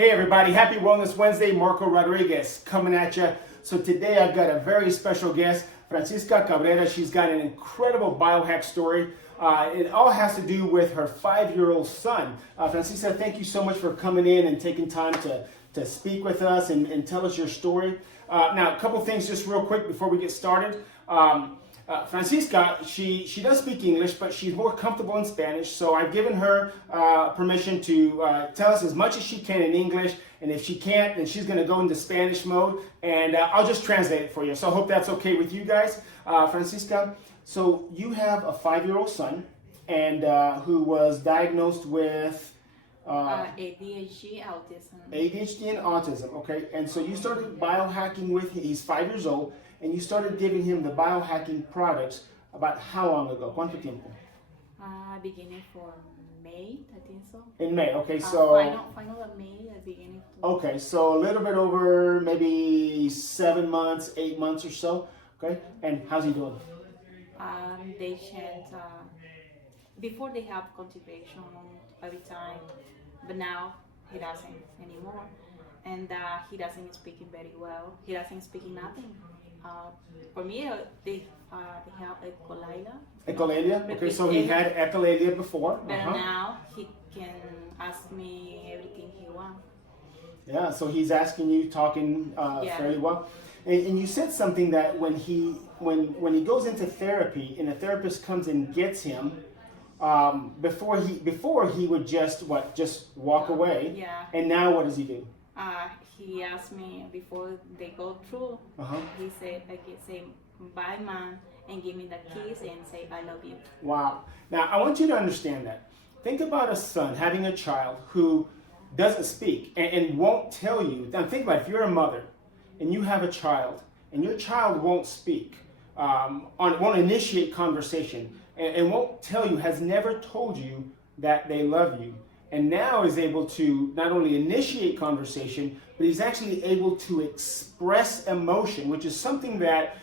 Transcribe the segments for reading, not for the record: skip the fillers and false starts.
Hey everybody, happy Wellness Wednesday. Marco Rodriguez coming at you. So today I've got a very special guest, Francisca Cabrera. She's got an incredible biohack story. It all has to do with her 5-year-old son. Francisca, thank you so much for coming in and taking time to speak with us and tell us your story. Now, a couple things just real quick before we get started. Francisca, she does speak English, but she's more comfortable in Spanish, so I've given her permission to tell us as much as she can in English, and if she can't, then she's going to go into Spanish mode, and I'll just translate it for you. So I hope that's okay with you guys. Francisca, so you have a 5-year-old son, and who was diagnosed with ADHD, autism. ADHD and autism, okay? And so you started biohacking with him. He's 5 years old, and you started giving him the biohacking products about how long ago? ¿Cuánto tiempo? Beginning for May, I think so. In May, okay, so... Final of May, beginning to... Okay, so a little bit over maybe 7 months, 8 months or so, okay? And how's he doing? They chant, before they have cultivation every time, but now he doesn't anymore. And he doesn't speak very well. He doesn't speak nothing. For me, they have echolalia. Echolalia? Okay, so he had echolalia before. But now he can ask me everything he wants. Yeah, so he's asking you, talking fairly well. And you said something that when he goes into therapy and a therapist comes and gets him, before he would just walk away. Yeah. And now what does he do? He asked me before they go through. He said, I can say bye, man, and give me the keys and say I love you. Wow. Now I want you to understand that. Think about a son having a child who doesn't speak and won't tell you. Now think about it, if you're a mother and you have a child and your child won't speak, won't initiate conversation, and won't tell you, has never told you that they love you, and now is able to not only initiate conversation, but he's actually able to express emotion, which is something that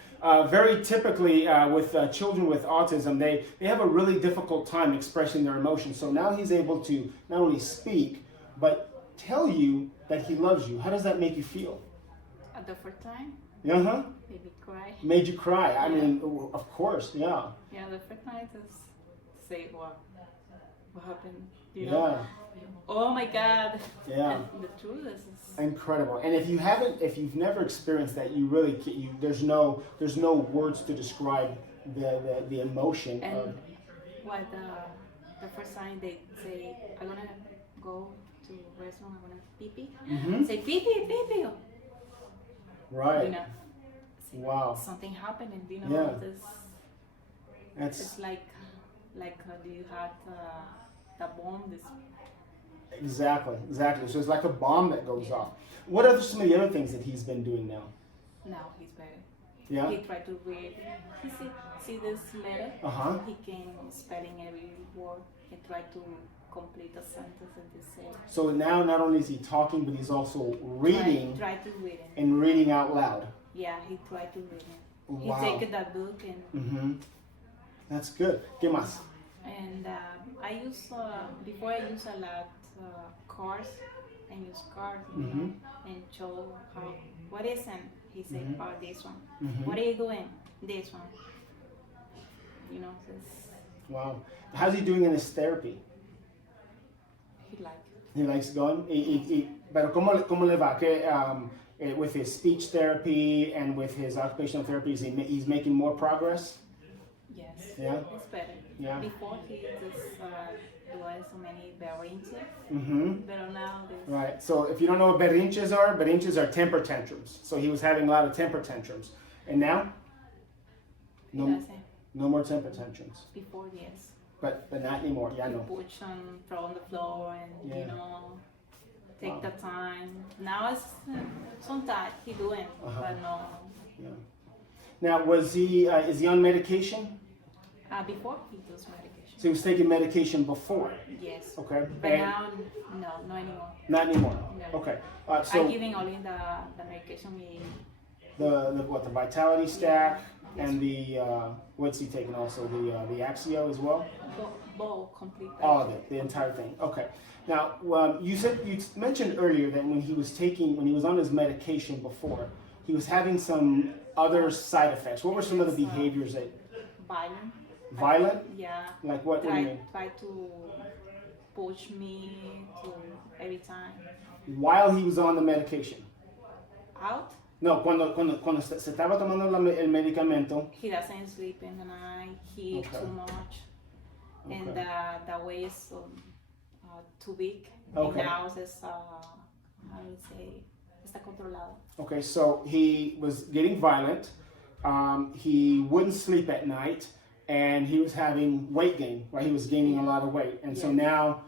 very typically with children with autism, they have a really difficult time expressing their emotions. So now he's able to not only speak, but tell you that he loves you. How does that make you feel? At the first time, Uh-huh. made me cry. Made you cry. I Yeah. mean, of course, yeah. Yeah, the first time just say what happened, Yeah. Oh my God. Yeah. And the truth is Incredible. And if you've never experienced that, you really can't, there's no words to describe the emotion and of. what the first time they say I'm gonna go to restaurant, I'm gonna pee pee. Say pee pee pee pee. Right. Say, Wow. something happened, and Yeah. it's like you had the bomb. Exactly. So it's like a bomb that goes off. What are some of the other things that he's been doing now? Now he's better. Yeah. He tried to read. He see this letter. He can spelling every word and try to complete a sentence and just say. So now not only is he talking, but he's also reading. Try to read it. And reading out loud. Yeah, he tried to read it. Wow. He take that book and. That's good. ¿Qué más? And I use before I use a lot cards and use cards and show how what is it. He said, "Oh, this one. What are you doing? This one." This. Wow. How's he doing in his therapy? He likes going. Pero cómo le va? With his speech therapy and with his occupational therapy, he's making more progress. Yes. Yeah. It's better. Yeah. Before he just doing so many berrinches. But now this. Right. So if you don't know what berrinches are temper tantrums. So he was having a lot of temper tantrums, and now no more temper tantrums. Before, yes. But not anymore. Yeah, no. Push from the floor and take the time. Now it's sometimes he doing, but no. Yeah. Now is he on medication? Before he does medication. So he was taking medication before. Yes. Okay. But now, no anymore. Not anymore. No. Okay. So I'm giving only the medication. the Vitality Stack And the what's he taking also? The Axio as well? Both complete. All of it, the entire thing. Okay. Now, you mentioned earlier that when he was on his medication before, he was having some other side effects. What were some of the behaviors that? Violent. Violent? Yeah. Like what? What do you mean? Try to push me to every time. While he was on the medication? Out. No, cuando se estaba tomando el medicamento. He doesn't sleep in the night. He eats too much, and the way is too big. Okay. And now it's how do you say? Está controlado. Okay, so he was getting violent. He wouldn't sleep at night, and he was having weight gain. Right, he was gaining a lot of weight, and so now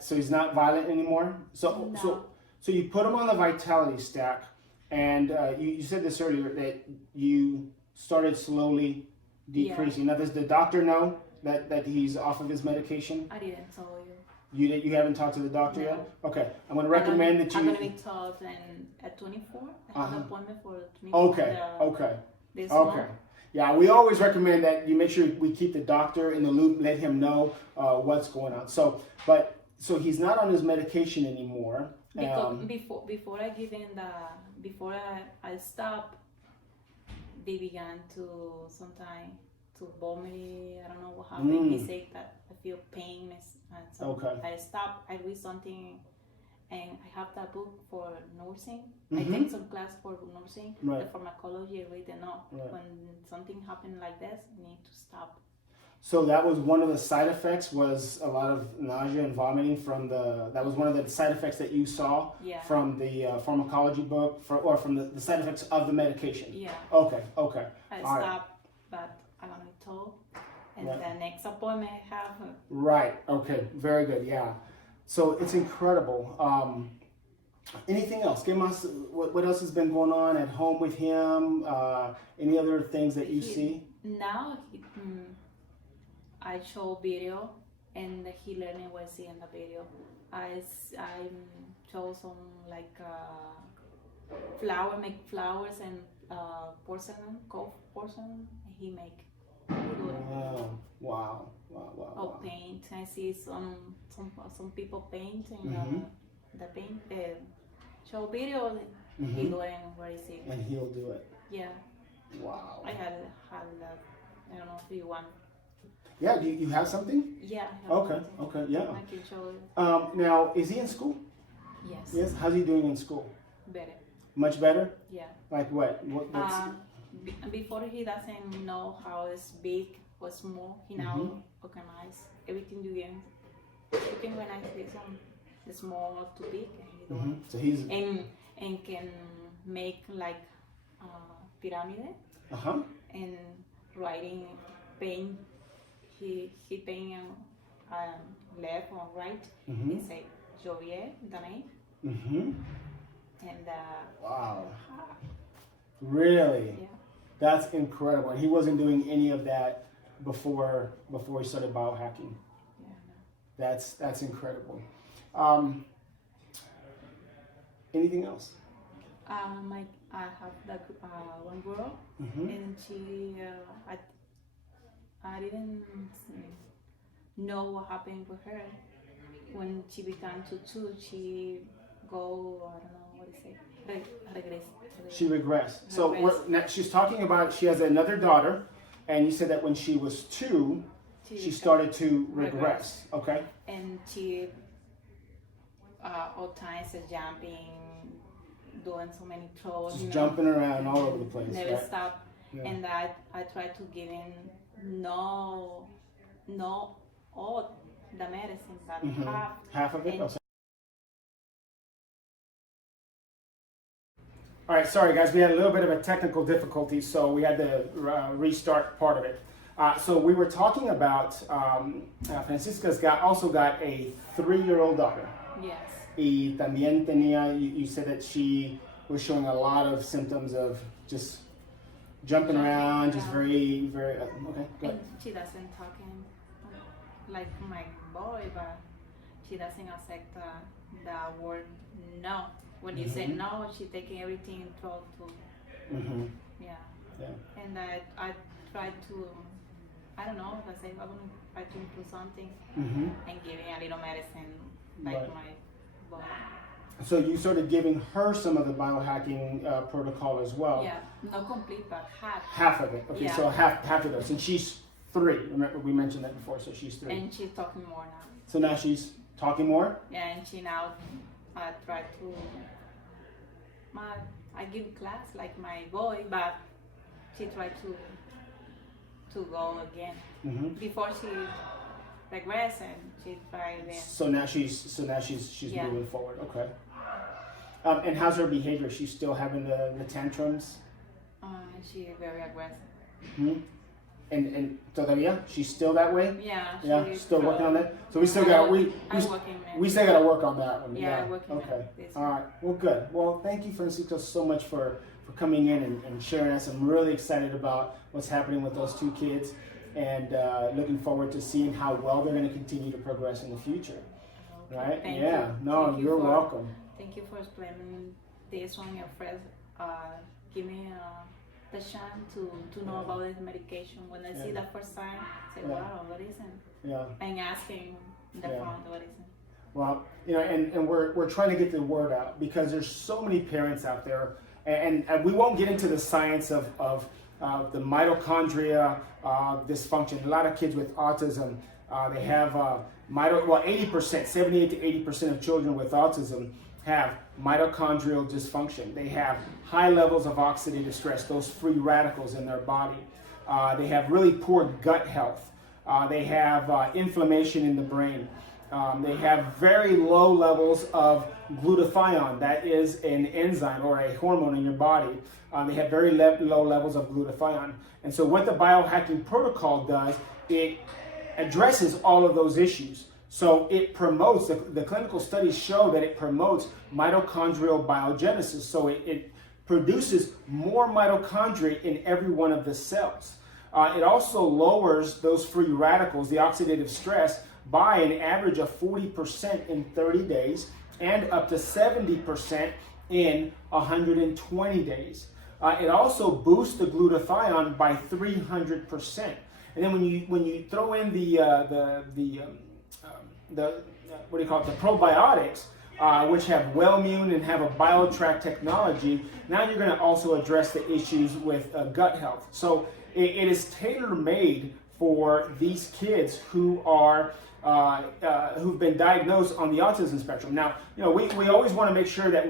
so he's not violent anymore. So you put him on the vitality stack. And you said this earlier that you started slowly decreasing. Now, does the doctor know that he's off of his medication? I didn't tell you. You haven't talked to the doctor yet? Okay, I'm going to recommend that you. I'm going to be told at 24. I have an appointment for 24. Okay. This month. Yeah, we always recommend that you make sure we keep the doctor in the loop, let him know what's going on. So he's not on his medication anymore. Because before I give in before I stop, they began to sometimes to vomit. I don't know what happened. He said that I feel pain, and so I stop. I read something, and I have that book for nursing. I take some class for nursing. The pharmacology. I read it now. When something happened like this, I need to stop. So that was one of the side effects, was a lot of nausea and vomiting that was one of the side effects that you saw from the pharmacology book, or from the side effects of the medication? Yeah. Okay. I stopped, but I'm going to told, and the next appointment I have. Right, okay, very good, yeah. So it's incredible. Anything else? What else has been going on at home with him? Any other things that you see? Now, I show video, and he learning what I see in the video. I show some like make flowers and porcelain, porcelain. He make. Wow. Or paint. I see some people painting the paint. Show video. He doing what I see. And he'll do it. Yeah. Wow. I had I don't know if you want. Yeah, do you have something? Yeah. Okay, yeah. I can show you. Now, is he in school? Yes. Yes, how's he doing in school? Better. Much better? Yeah. Like what? Before he doesn't know how it's big or small, he now organize everything you can organize this the small to big, and So he's and can make like pyramid and writing paint. He paint left or right. He say Jovier, the name. And wow. Really? Yeah. That's incredible. And he wasn't doing any of that before he started biohacking. Yeah. That's incredible. Anything else? I have that one girl, and she I didn't know what happened with her. When she began to chew, she go, I don't know what to say, regress. She regressed. So now she's talking about, she has another daughter, and you said that when she was 2, she started to regress. Okay. And she all times jumping, doing so many throws. Just jumping around all over the place. Never right? stop. Yeah. And I try to give in no all the medicine, but half of it. Okay. All right, sorry guys, we had a little bit of a technical difficulty, so we had to restart part of it. So we were talking about Francisca's also got a 3-year-old daughter. Yes. Y también tenía, you said that she was showing a lot of symptoms of just jumping around, just very, very, okay, go ahead. She doesn't talk like my boy, but she doesn't accept the word no. When you say no, she's taking everything to yeah. Yeah. And I try to, I don't know, let's say I want to try to improve something Mm-hmm. and giving a little medicine like Right. my body. So you started giving her some of the biohacking protocol as well. Yeah, not complete, but half. Half of it. Okay, Yeah. so half of those. And she's 3. Remember we mentioned that before. So she's 3. And she's talking more now. So now she's talking more. Yeah, and she now try to. I give class like my boy, but she tried to go again. Mm-hmm. Before she regress and she tried again. So now she's Yeah. moving forward. Okay. And how's her behavior? She's still having the tantrums. She very aggressive. Hmm. And todavía she's still that way. Yeah. Yeah, She still working on that. So we still I'm got working on we it. still got to work on that one. Yeah, I'm working on Okay. this All one. right. Well, good. Well, thank you, Francisco, so much for coming in and sharing us. I'm really excited about what's happening with those 2 kids, and looking forward to seeing how well they're going to continue to progress in the future. Right? Thank Yeah. you. No, Thank you you're for- welcome. Thank you for explaining this one. Your friends give me the chance to know about this medication. When I see Yeah. the first time, I say, Yeah. wow, what is it? Yeah. And asking the Yeah. phone, what is it? Well, and we're trying to get the word out because there's so many parents out there, and we won't get into the science of the mitochondria dysfunction. A lot of kids with autism, they have 80%, 78 to 80% of children with autism have mitochondrial dysfunction. They have high levels of oxidative stress, those free radicals in their body. They have really poor gut health. They have inflammation in the brain. They have very low levels of glutathione. That is an enzyme or a hormone in your body. They have very low levels of glutathione. And so what the biohacking protocol does, it addresses all of those issues. So it promotes, the clinical studies show that it promotes mitochondrial biogenesis. So it produces more mitochondria in every one of the cells. It also lowers those free radicals, the oxidative stress, by an average of 40% in 30 days and up to 70% in 120 days. It also boosts the glutathione by 300%. And then when you throw in the what do you call it, the probiotics, which have Wellmune and have a BioTrack technology, now you're going to also address the issues with gut health. So it is tailor-made for these kids who are who've been diagnosed on the autism spectrum. Now, we always want to make sure that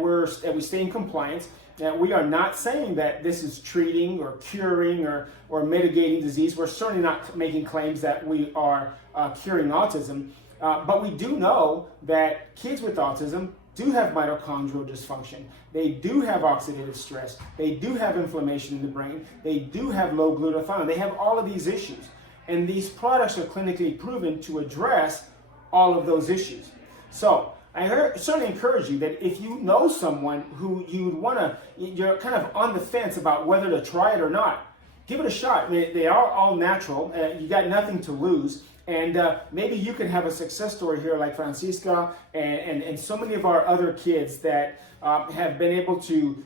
we stay in compliance. That we are not saying that this is treating or curing or mitigating disease. We're certainly not making claims that we are curing autism. But we do know that kids with autism do have mitochondrial dysfunction. They do have oxidative stress. They do have inflammation in the brain. They do have low glutathione. They have all of these issues. And these products are clinically proven to address all of those issues. So I certainly encourage you that if you know someone who you're kind of on the fence about whether to try it or not, give it a shot. I mean, they are all natural. You got nothing to lose. And maybe you can have a success story here like Francisca and so many of our other kids that have been able to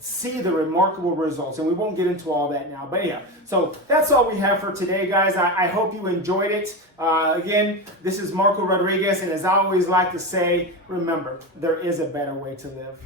see the remarkable results. And we won't get into all that now. But yeah, so that's all we have for today, guys. I hope you enjoyed it. Again, this is Marco Rodriguez. And as I always like to say, remember, there is a better way to live.